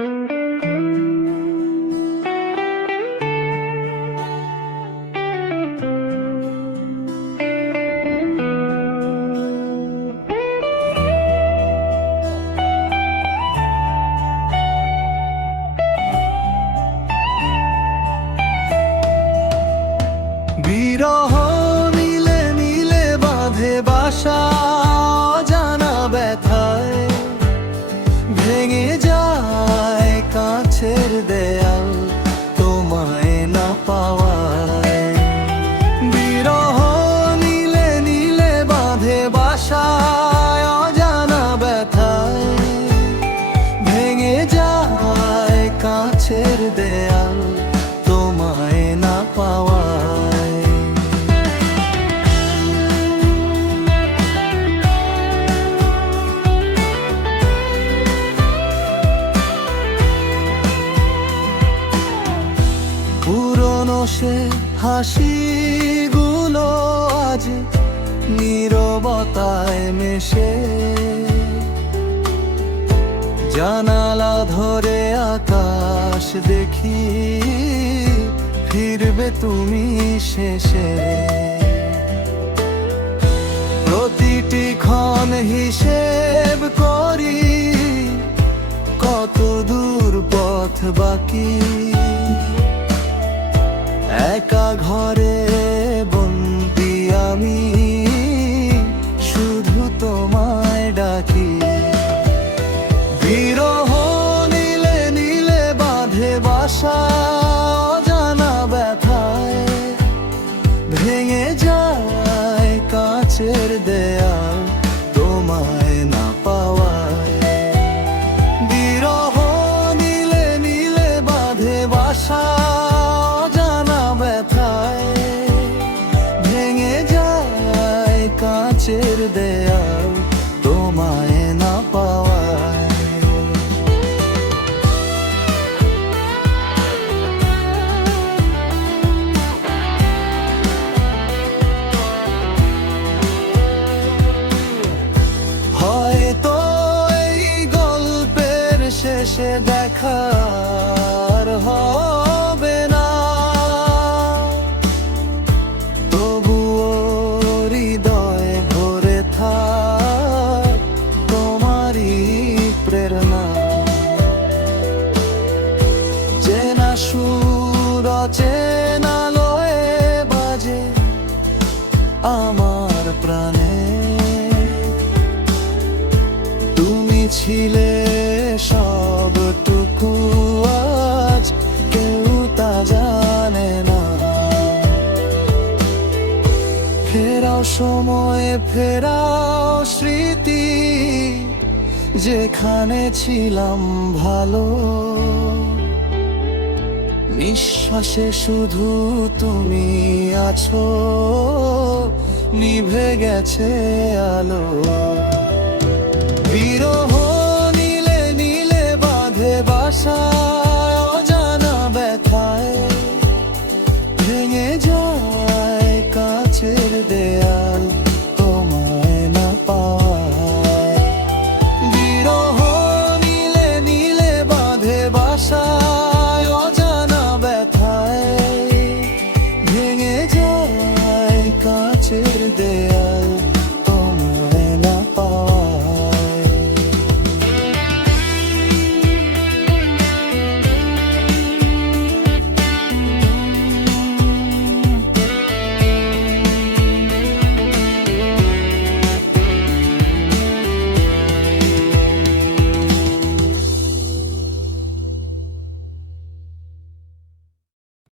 বিরহ সে হাসিগুলো আজ নীরবতায় মেশে। জানালা ধরে আকাশ দেখি, ফিরবে তুমি শেষে। প্রতিটি ক্ষণ হিসেব করি, কত দূর পথ বাকি। ঘরে বন্দি আমি, শুধু তোমায় ডাকি। বিরহ নীলে নীলে বাঁধে বাসা জানা ভেঙে যায় কাছের কাছের দেয়াল তোমায় না পাওয়ায় হয়তো এই গল্পের শেষে দেখার হবে আমার প্রাণে। তুমি ছিলে সবটুকু, আজ কেউ তা জানে না। ফেরাও সময়ে, ফেরাও স্মৃতি, যেখানে ছিলাম ভালো। নিঃশ্বাসে শুধু তুমি আছো, নিভে গেছে আলো। বিরহ নীলে নীলে বাঁধে বাসা অজানা ব্যথায় ভেঙে কাছের দেয়াল, তোমায় বিরহ নীলে নীলে বাঁধে বাসা